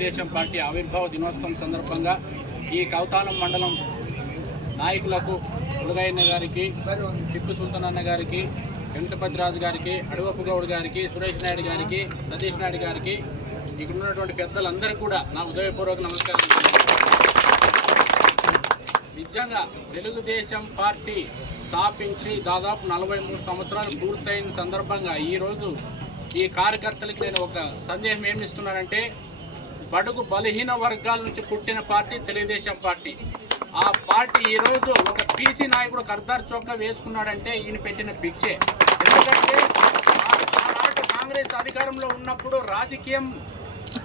Telugu Desam party ఆవిర్భావ దినోత్సవం సందర్భంగా ఈ కౌతాలం మండలం నాయకులకు ఉలగయ్య గారికి, చిక్కు సుల్తానన్న గారికి, వెంకటపతిరాజు గారికి, అడవపు గౌడ్ గారికి, సురేష్ నాయుడు గారికి, సతీష్ నాయుడు గారికి, ఇక్కడ ఉన్నటువంటి పెద్దలందరూ కూడా నా ఉదయపూర్వక నమస్కారం. నిజంగా తెలుగుదేశం పార్టీ స్థాపించి దాదాపు 43 సంవత్సరాలు పూర్తయిన సందర్భంగా ఈరోజు ఈ కార్యకర్తలకి నేను ఒక సందేహం ఏమిస్తున్నానంటే, బడుగు బలహీన వర్గాల నుంచి పుట్టిన పార్టీ తెలుగుదేశం పార్టీ. ఆ పార్టీ ఈరోజు ఒక పీసీ నాయకుడు కర్దార్ చొక్కా వేసుకున్నాడంటే ఈయన పెట్టిన భిక్షే. ఎందుకంటే ఆనాటి కాంగ్రెస్ అధికారంలో ఉన్నప్పుడు రాజకీయం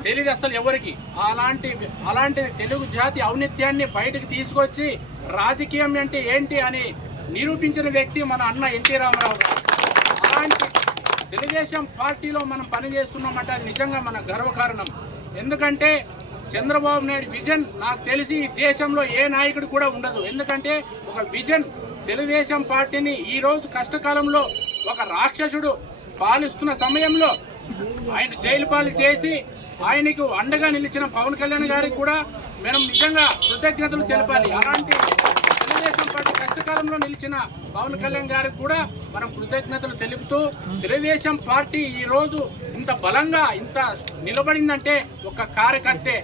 తెలియదు అసలు ఎవరికి. అలాంటి తెలుగు జాతి ఔన్నత్యాన్ని బయటకు తీసుకొచ్చి రాజకీయం అంటే ఏంటి అని నిరూపించిన వ్యక్తి మన అన్న ఎన్టీ రామారావు గారు. అలాంటి తెలుగుదేశం పార్టీలో మనం పనిచేస్తున్నామంటే అది నిజంగా మన గర్వకారణం. ఎందుకంటే చంద్రబాబు నాయుడు విజన్ నాకు తెలిసి ఈ దేశంలో ఏ నాయకుడు కూడా ఉండదు. ఎందుకంటే ఒక విజన్ తెలుగుదేశం పార్టీని ఈరోజు కష్టకాలంలో ఒక రాక్షసుడు పాలిస్తున్న సమయంలో ఆయన జైలు పాలు చేసి ఆయనకు అండగా నిలిచిన పవన్ కళ్యాణ్ గారికి కూడా మనం నిజంగా కృతజ్ఞతలు తెలపాలి. అలాంటి తెలుగుదేశం పార్టీ కష్టకాలంలో నిలిచిన పవన్ కళ్యాణ్ గారికి కూడా మనం కృతజ్ఞతలు తెలుపుతూ, తెలుగుదేశం పార్టీ ఈరోజు ఇంత బలంగా ఇంత నిలబడిందంటే ఒక కార్యకర్తే.